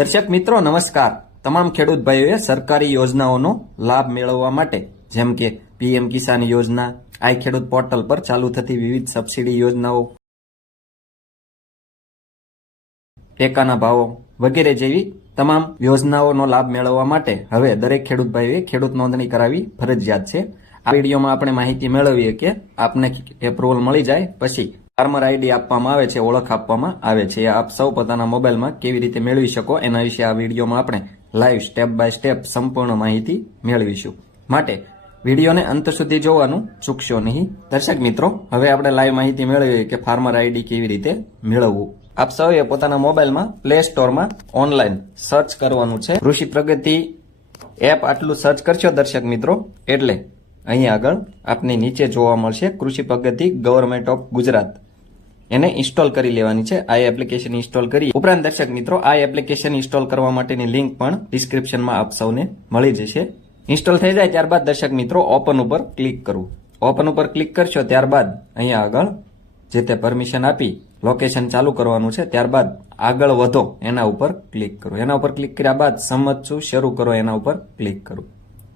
દર્શક મિત્રો, નમસ્કાર. તમામ ખેડૂત ભાઈઓએ સરકારી યોજનાઓનો લાભ મેળવવા માટે, જેમ કે પીએમ કિસાન યોજના, આઈ ખેડૂત પોર્ટલ પર ચાલુ થતી વિવિધ સબસિડી યોજનાઓ, ટેકાના ભાવો વગેરે જેવી તમામ યોજનાઓનો લાભ મેળવવા માટે હવે દરેક ખેડૂત ભાઈઓએ ખેડૂત નોંધણી કરાવી ફરજિયાત છે. આ વિડીયોમાં આપણે માહિતી મેળવીએ કે આપને એપ્રુવલ મળી જાય, પછી ફાર્મર આઈડી આપવામાં આવે છે, ઓળખ આપવામાં આવે છે. આપ સૌ પોતાના મોબાઈલમાં કેવી રીતે મેળવી શકો એના વિશે આ વિડીયોમાં આપણે લાઈવ સ્ટેપ બાય સ્ટેપ સંપૂર્ણ માહિતી મેળવીશું. માટે વિડીયોને અંત સુધી જોવાનું ચૂકશો નહીં. દર્શક મિત્રો, હવે આપણે લાઈવ માહિતી મેળવીએ કે ફાર્મર આઈડી કેવી રીતે મેળવવું. આપ સૌએ પોતાના મોબાઈલમાં પ્લે સ્ટોરમાં ઓનલાઈન સર્ચ કરવાનું છે. કૃષિ પ્રગતિ એપ આટલું સર્ચ કરશો દર્શક મિત્રો, એટલે અહીં આગળ આપની નીચે જોવા મળશે કૃષિ પ્રગતિ ગવર્મેન્ટ ઓફ ગુજરાત. એને ઇન્સ્ટોલ કરી લેવાની છે. આ એપ્લિકેશન ઇન્સ્ટોલ કરી ઉપરાંત દર્શક મિત્રો, આ એપ્લિકેશન ઇન્સ્ટોલ કરવા માટેની લિંક પણ ડિસ્ક્રિપ્શનમાં આપ સૌને મળી જશે. ઇન્સ્ટોલ થઈ જાય ત્યારબાદ દર્શક મિત્રો, ઓપન ઉપર ક્લિક કરવું ઓપન ઉપર ક્લિક કરશો ત્યારબાદ અહીંયા આગળ જે તે પરમિશન આપી લોકેશન ચાલુ કરવાનું છે, ત્યારબાદ આગળ વધો એના ઉપર ક્લિક કરો. એના ઉપર ક્લિક કર્યા બાદ સંમત છું શરૂ કરો એના ઉપર ક્લિક કરું.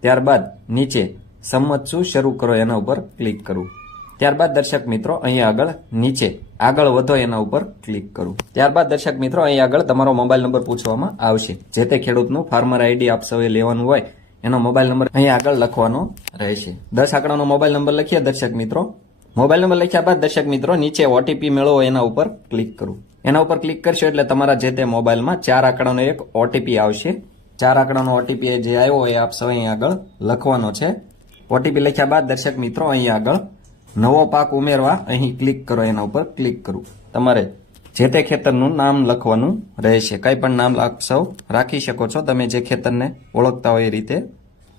ત્યારબાદ નીચે સંમત છું શરૂ કરો એના ઉપર ક્લિક કરવું ત્યારબાદ દર્શક મિત્રો અહીં આગળ નીચે, આગળ વધો એના ઉપર ક્લિક કરું. ત્યારબાદ દર્શક મિત્રો અહીં આગળ તમારો મોબાઈલ નંબર પૂછવામાં આવશે. જે તે ખેડૂતનું ફાર્મર આઈડી આપ સૌએ લેવાનું હોય, એનો મોબાઈલ નંબર અહીં આગળ લખવાનો રહેશે. દસ આંકડાનો મોબાઈલ નંબર લખીએ દર્શક મિત્રો. મોબાઈલ નંબર લખ્યા બાદ દર્શક મિત્રો, નીચે ઓટીપી મેળવો એના ઉપર ક્લિક કરું. એના ઉપર ક્લિક કરશો એટલે તમારા જે તે મોબાઈલમાં ચાર આંકડાનો એક ઓટીપી આવશે. ચાર આંકડાનો ઓટીપી જે આવ્યો એ આપ સૌ અહીં આગળ લખવાનો છે. ઓટીપી લખ્યા બાદ દર્શક મિત્રો અહીં આગળ નવો પાક ઉમેરવા અહીં ક્લિક કરો, એના ઉપર ક્લિક કરું. તમારે જે તે ખેતરનું નામ લખવાનું રહેશે. કંઈ પણ નામ આપ સૌ રાખી શકો છો. તમે જે ખેતરને ઓળખતા હોય એ રીતે.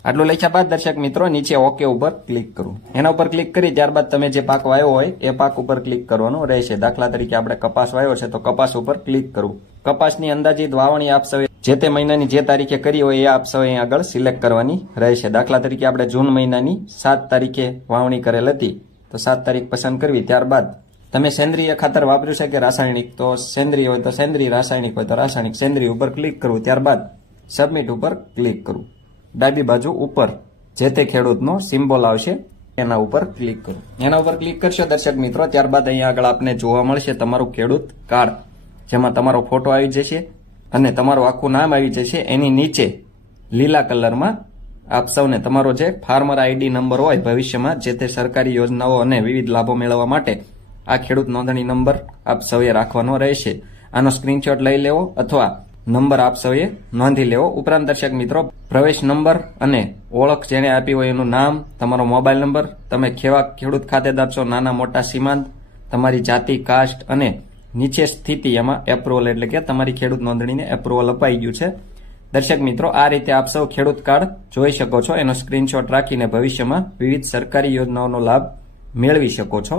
આટલું લખ્યા બાદ દર્શક મિત્રો નીચે ઓકે ઉપર ક્લિક કરું. એના ઉપર ક્લિક કરી ત્યારબાદ તમે જે પાક વાવ્યો હોય એ પાક ઉપર ક્લિક કરવાનું રહેશે. દાખલા તરીકે આપણે કપાસ વાવ્યો છે તો કપાસ ઉપર ક્લિક કરવું કપાસની અંદાજિત વાવણી આપ સૌએ જે તે મહિનાની જે તારીખે કરી હોય એ આપ સૌએ અહીં આગળ સિલેક્ટ કરવાની રહેશે. દાખલા તરીકે આપણે જૂન મહિનાની સાત તારીખે વાવણી કરેલ હતી. તો સાત તારીખ પસંદ કરવી, ત્યારબાદ તમે સેન્દ્રિય ખાતર વાપર્યું છે કે રાસાયણિક. તો સેન્દ્રિય હોય તો સેન્દ્રિય, રાસાયણિક હોય તો રાસાયણિક. સેન્દ્રિય ઉપર ક્લિક કરવું ત્યારબાદ સબમિટ ઉપર ક્લિક કરવું ડાબી બાજુ ઉપર જે તે ખેડૂતનો સિમ્બોલ આવશે, એના ઉપર ક્લિક કરો. એના ઉપર ક્લિક કરશો દર્શક મિત્રો, ત્યારબાદ અહીંયા આગળ આપને જોવા મળશે તમારું ખેડૂત કાર્ડ, જેમાં તમારો ફોટો આવી જશે અને તમારું આખું નામ આવી જશે, એની નીચે લીલા કલરમાં આપ સૌને તમારો જે ફાર્મર આઈડી નંબર હોય ભવિષ્યમાં, જે તે સરકારી યોજનાઓ અને વિવિધ લાભો મેળવવા માટે આ ખેડૂત નોંધણી નંબર આપ સૌએ રાખવાનો રહેશે. આનો સ્ક્રીનશોટ લઈ લેવો અથવા નંબર આપ સૌએ નોંધી લેવો. ઉપરાંત દર્શક મિત્રો, પ્રવેશ નંબર અને ઓળખ જેને આપી હોય એનું નામ, તમારો મોબાઈલ નંબર, તમે કેવા ખેડૂત ખાતેદાર છો નાના, મોટા, સીમાંત, તમારી જાતિ કાસ્ટ અને નીચે સ્થિતિ એમાં એપ્રુવલ એટલે કે તમારી ખેડૂત નોંધણીને એપ્રુવલ અપાઈ ગયું છે. દર્શક મિત્રો, આ રીતે આપ સૌ ખેડૂત કાર્ડ જોઈ શકો છો. એનો સ્ક્રીનશોટ રાખીને ભવિષ્યમાં વિવિધ સરકારી યોજનાઓનો લાભ મેળવી શકો છો.